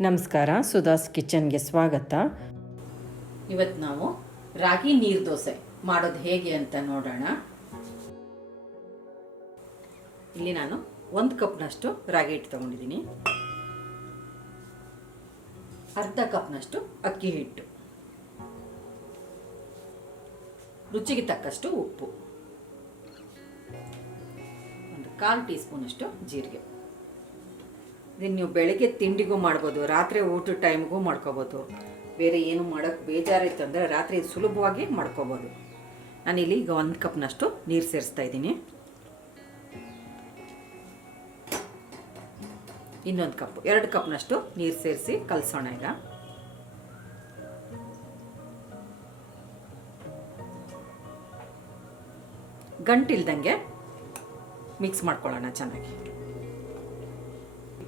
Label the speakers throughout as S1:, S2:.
S1: ನಮಸ್ಕಾರ ಸುಧಾಸ್ ಕಿಚನ್ಗೆ ಸ್ವಾಗತ.
S2: ಇವತ್ತು ನಾವು ರಾಗಿ ನೀರು ದೋಸೆ ಮಾಡೋದು ಹೇಗೆ ಅಂತ ನೋಡೋಣ. ಇಲ್ಲಿ ನಾನು ಒಂದು ಕಪ್ನಷ್ಟು ರಾಗಿ ಹಿಟ್ಟು ತಗೊಂಡಿದ್ದೀನಿ. ಅರ್ಧ ಕಪ್ನಷ್ಟು ಅಕ್ಕಿ ಹಿಟ್ಟು. ರುಚಿಗೆ ತಕ್ಕಷ್ಟು ಉಪ್ಪು. ಒಂದು ಕಾಲು ಟೀ ಸ್ಪೂನಷ್ಟು ಜೀರಿಗೆ. ಇದನ್ನು ನೀವು ಬೆಳಗ್ಗೆ ತಿಂಡಿಗೂ ಮಾಡ್ಬೋದು, ರಾತ್ರಿ ಊಟದ ಟೈಮ್ಗೂ ಮಾಡ್ಕೋಬೋದು. ಬೇರೆ ಏನು ಮಾಡೋಕ್ಕೆ ಬೇಜಾರಿತ್ತು ಅಂದರೆ ರಾತ್ರಿ ಸುಲಭವಾಗಿ ಮಾಡ್ಕೋಬೋದು. ನಾನಿಲ್ಲಿ ಈಗ ಒಂದು ಕಪ್ನಷ್ಟು ನೀರು ಸೇರಿಸ್ತಾ ಇದ್ದೀನಿ. ಇನ್ನೊಂದು ಕಪ್, ಎರಡು ಕಪ್ನಷ್ಟು ನೀರು ಸೇರಿಸಿ ಕಲಸೋಣ ಈಗ. ಗಂಟಿಲ್ದಂಗೆ ಮಿಕ್ಸ್ ಮಾಡ್ಕೊಳ್ಳೋಣ ಚೆನ್ನಾಗಿ.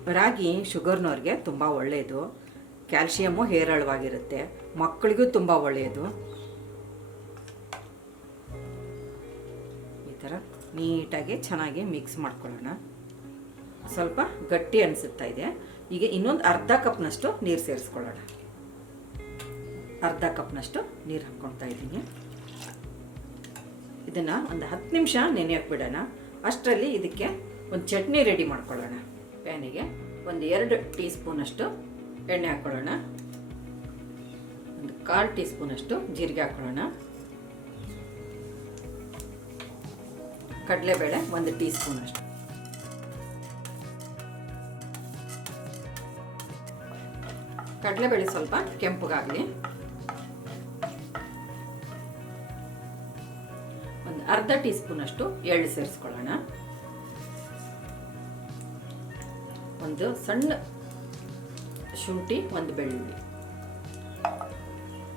S2: ರಾಗಿ ಶುಗರ್ನವ್ರಿಗೆ ತುಂಬ ಒಳ್ಳೆಯದು ಕ್ಯಾಲ್ಶಿಯಮ್ಮು ಹೇರಳವಾಗಿರುತ್ತೆ. ಮಕ್ಕಳಿಗೂ ತುಂಬ ಒಳ್ಳೆಯದು ಈ ಥರ ನೀಟಾಗಿ ಚೆನ್ನಾಗಿ ಮಿಕ್ಸ್ ಮಾಡ್ಕೊಳ್ಳೋಣ. ಸ್ವಲ್ಪ ಗಟ್ಟಿ ಅನಿಸುತ್ತಾ ಇದೆ. ಈಗ ಇನ್ನೊಂದು ಅರ್ಧ ಕಪ್ನಷ್ಟು ನೀರು ಸೇರಿಸ್ಕೊಳ್ಳೋಣ. ಅರ್ಧ ಕಪ್ನಷ್ಟು ನೀರು ಹಾಕ್ಕೊಳ್ತಾ ಇದ್ದೀನಿ. ಇದನ್ನು ಒಂದು ಹತ್ತು ನಿಮಿಷ ನೆನೆಯೋಕೆ ಬಿಡೋಣ. ಅಷ್ಟರಲ್ಲಿ ಇದಕ್ಕೆ ಒಂದು ಚಟ್ನಿ ರೆಡಿ ಮಾಡ್ಕೊಳ್ಳೋಣ. ಪ್ಯಾನಿಗೆ ಒಂದು ಎರಡು ಟೀ ಸ್ಪೂನಷ್ಟು ಎಣ್ಣೆ ಹಾಕ್ಕೊಳ್ಳೋಣ. ಒಂದು ಕಾಲು ಟೀ ಸ್ಪೂನಷ್ಟು ಜೀರಿಗೆ ಹಾಕ್ಕೊಳ್ಳೋಣ. ಕಡಲೆಬೇಳೆ ಒಂದು ಟೀ ಸ್ಪೂನಷ್ಟು ಕಡಲೆಬೇಳೆ ಸ್ವಲ್ಪ ಕೆಂಪುಗಾಗಲಿ. ಒಂದು ಅರ್ಧ ಟೀ ಸ್ಪೂನಷ್ಟು ಎಳ್ಳು ಸೇರಿಸ್ಕೊಳ್ಳೋಣ. ಒಂದು ಸಣ್ಣ ಶುಂಠಿ, ಒಂದು ಬೆಳ್ಳುಳ್ಳಿ.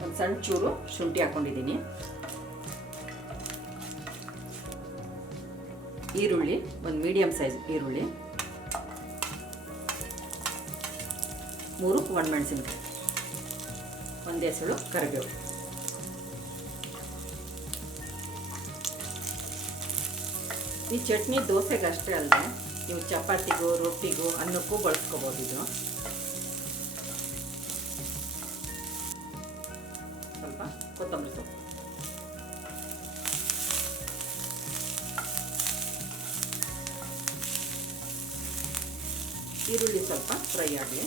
S2: ಒಂದು ಸಣ್ಣ ಚೂರು ಶುಂಠಿ ಹಾಕೊಂಡಿದ್ದೀನಿ. ಈರುಳ್ಳಿ, ಒಂದು ಮೀಡಿಯಮ್ ಸೈಜ್ ಈರುಳ್ಳಿ. ಮೂರು ಒಣಮೆಣಸಿನ್ಕಾಯಿ. ಒಂದೇ ಹೆಸಳು ಕರಿಬೇವು. ಈ ಚಟ್ನಿ ದೋಸೆಗೆ ಅಷ್ಟೇ ಅಲ್ಲದೆ ನೀವು ಚಪಾತಿಗೂ, ರೊಟ್ಟಿಗೂ ಅನ್ನಕ್ಕೂ ಬಳಸ್ಕೋಬೋದು ಇದು. ಸ್ವಲ್ಪ ಕೊತ್ತಂಬರಿ ಸೊಪ್ಪು. ಈರುಳ್ಳಿ ಸ್ವಲ್ಪ ಫ್ರೈ ಆಗಲಿ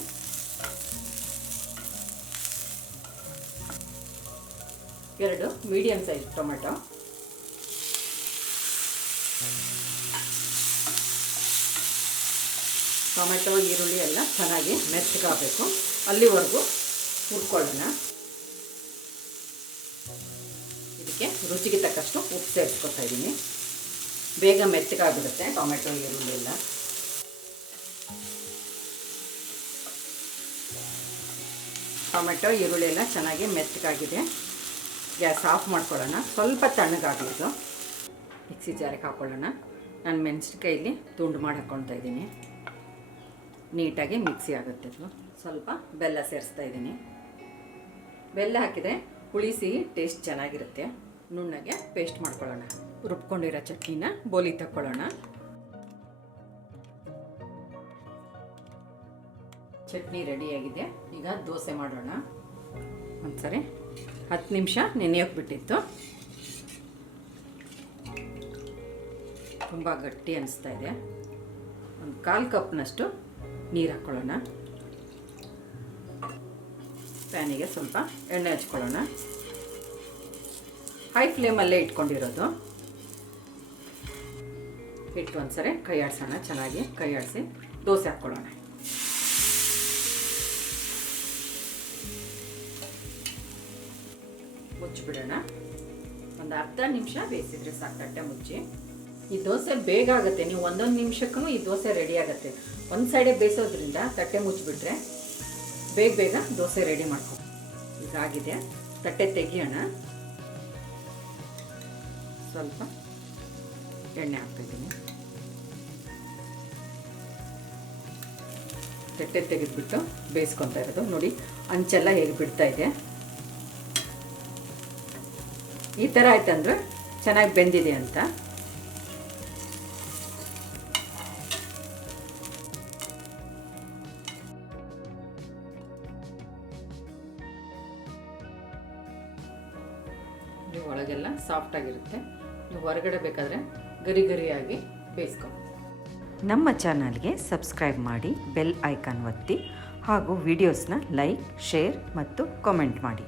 S2: ಎರಡು ಮೀಡಿಯಮ್ ಸೈಜ್ ಟೊಮೆಟೊ. ಟೊಮೆಟೊ, ಈರುಳ್ಳಿ ಎಲ್ಲ ಚೆನ್ನಾಗಿ ಮೆತ್ತಗಾಗಬೇಕು ಅಲ್ಲಿವರೆಗೂ ಹುರ್ಕೊಳ್ಳೋಣ. ಇದಕ್ಕೆ ರುಚಿಗೆ ತಕ್ಕಷ್ಟು ಉಪ್ಪು ಸೇರಿಸ್ಕೊತಾ ಇದ್ದೀನಿ. ಬೇಗ ಮೆತ್ತಗಾಗ್ಬಿಡುತ್ತೆ ಟೊಮೆಟೊ, ಈರುಳ್ಳಿ ಎಲ್ಲ. ಟೊಮೆಟೊ, ಈರುಳ್ಳಿ ಎಲ್ಲ ಚೆನ್ನಾಗಿ ಮೆತ್ತಗಾಗಿದೆ ಗ್ಯಾಸ್ ಆಫ್ ಮಾಡ್ಕೊಳ್ಳೋಣ. ಸ್ವಲ್ಪ ತಣ್ಣಗಾಗಲಿದ್ದು. ಮಿಕ್ಸಿ ಜಾರಿಗೆ ಹಾಕ್ಕೊಳ್ಳೋಣ ನಾನು ಮೆಣಸಿನ್ಕಾಯಲ್ಲಿ ತುಂಡು ಮಾಡಿ ಹಾಕ್ಕೊಳ್ತಾ ಇದ್ದೀನಿ. ನೀಟಾಗಿ ಮಿಕ್ಸಿ ಆಗುತ್ತೆ ಸ್ವಲ್ಪ ಬೆಲ್ಲ ಸೇರಿಸ್ತಾ ಇದ್ದೀನಿ. ಬೆಲ್ಲ ಹಾಕಿದರೆ ಹುಳಿ ಸಿಹಿ ಟೇಸ್ಟ್ ಚೆನ್ನಾಗಿರುತ್ತೆ. ನುಣ್ಣಗೆ ಪೇಸ್ಟ್ ಮಾಡ್ಕೊಳ್ಳೋಣ. ರುಬ್ಕೊಂಡಿರೋ ಚಟ್ನಿನ ಬೋಲಿ ತಕ್ಕೊಳ್ಳೋಣ. ಚಟ್ನಿ ರೆಡಿಯಾಗಿದೆ ಈಗ ದೋಸೆ ಮಾಡೋಣ. ಒಂದ್ಸರಿ ಹತ್ತು ನಿಮಿಷ ನೆನೆಯೋಕೆ ಬಿಟ್ಟಿತ್ತು. ತುಂಬ ಗಟ್ಟಿ ಅನಿಸ್ತಾ ಇದೆ. ಒಂದು ಕಾಲು ಕಪ್ನಷ್ಟು ನೀರು ಹಾಕ್ಕೊಳ್ಳೋಣ ಪ್ಯಾನಿಗೆ ಸ್ವಲ್ಪ ಎಣ್ಣೆ ಹಚ್ಕೊಳ್ಳೋಣ. ಹೈ ಫ್ಲೇಮಲ್ಲೇ ಇಟ್ಕೊಂಡಿರೋದು. ಇಟ್ಟು ಒಂದ್ಸರಿ ಕೈ ಆಡಿಸೋಣ ಚೆನ್ನಾಗಿ ಕೈ ಆಡಿಸಿ ದೋಸೆ ಹಾಕ್ಕೊಳ್ಳೋಣ ಮುಚ್ಚಿಬಿಡೋಣ. ಒಂದು ಅರ್ಧ ನಿಮಿಷ ಬೇಯಿಸಿದ್ರೆ ಸಾಕು, ತಟ್ಟೆ ಮುಚ್ಚಿ. ಈ ದೋಸೆ ಬೇಗ ಆಗುತ್ತೆ. ನೀವು ಒಂದೊಂದು ನಿಮಿಷಕ್ಕೂ ಈ ದೋಸೆ ರೆಡಿ ಆಗುತ್ತೆ. ಒಂದು ಸೈಡೇ ಬೇಯಿಸೋದ್ರಿಂದ ತಟ್ಟೆ ಮುಚ್ಚಿಬಿಟ್ರೆ ಬೇಗ ಬೇಗ ದೋಸೆ ರೆಡಿ ಮಾಡ್ಕೊ. ಆಗಿದೆ. ತಟ್ಟೆ ತೆಗಿಯೋಣ. ಸ್ವಲ್ಪ ಎಣ್ಣೆ ಹಾಕ್ತಿದ್ದೀನಿ. ತಟ್ಟೆ ತೆಗೆದ್ಬಿಟ್ಟು ಬೇಯಿಸ್ಕೊತಾ ಇರೋದು. ನೋಡಿ, ಅಂಚೆಲ್ಲ ಹೇಗೆ ಬಿಡ್ತಾ ಇದೆ. ಈ ಥರ ಆಯ್ತಂದ್ರೆ ಚೆನ್ನಾಗಿ ಬೆಂದಿದೆ ಅಂತ. ಒಳಗೆಲ್ಲ ಸಾಫ್ಟಾಗಿರುತ್ತೆ ನೀವು ಹೊರಗಡೆ ಬೇಕಾದರೆ ಗರಿ ಗರಿಯಾಗಿ ಬೇಯಿಸ್ಕೊ
S1: ನಮ್ಮ ಚಾನಲ್ಗೆ ಸಬ್ಸ್ಕ್ರೈಬ್ ಮಾಡಿ ಬೆಲ್ ಐಕಾನ್ ಒತ್ತಿ ಹಾಗೂ ವಿಡಿಯೋಸ್ನ ಲೈಕ್ ಶೇರ್ ಮತ್ತು ಕಾಮೆಂಟ್ ಮಾಡಿ.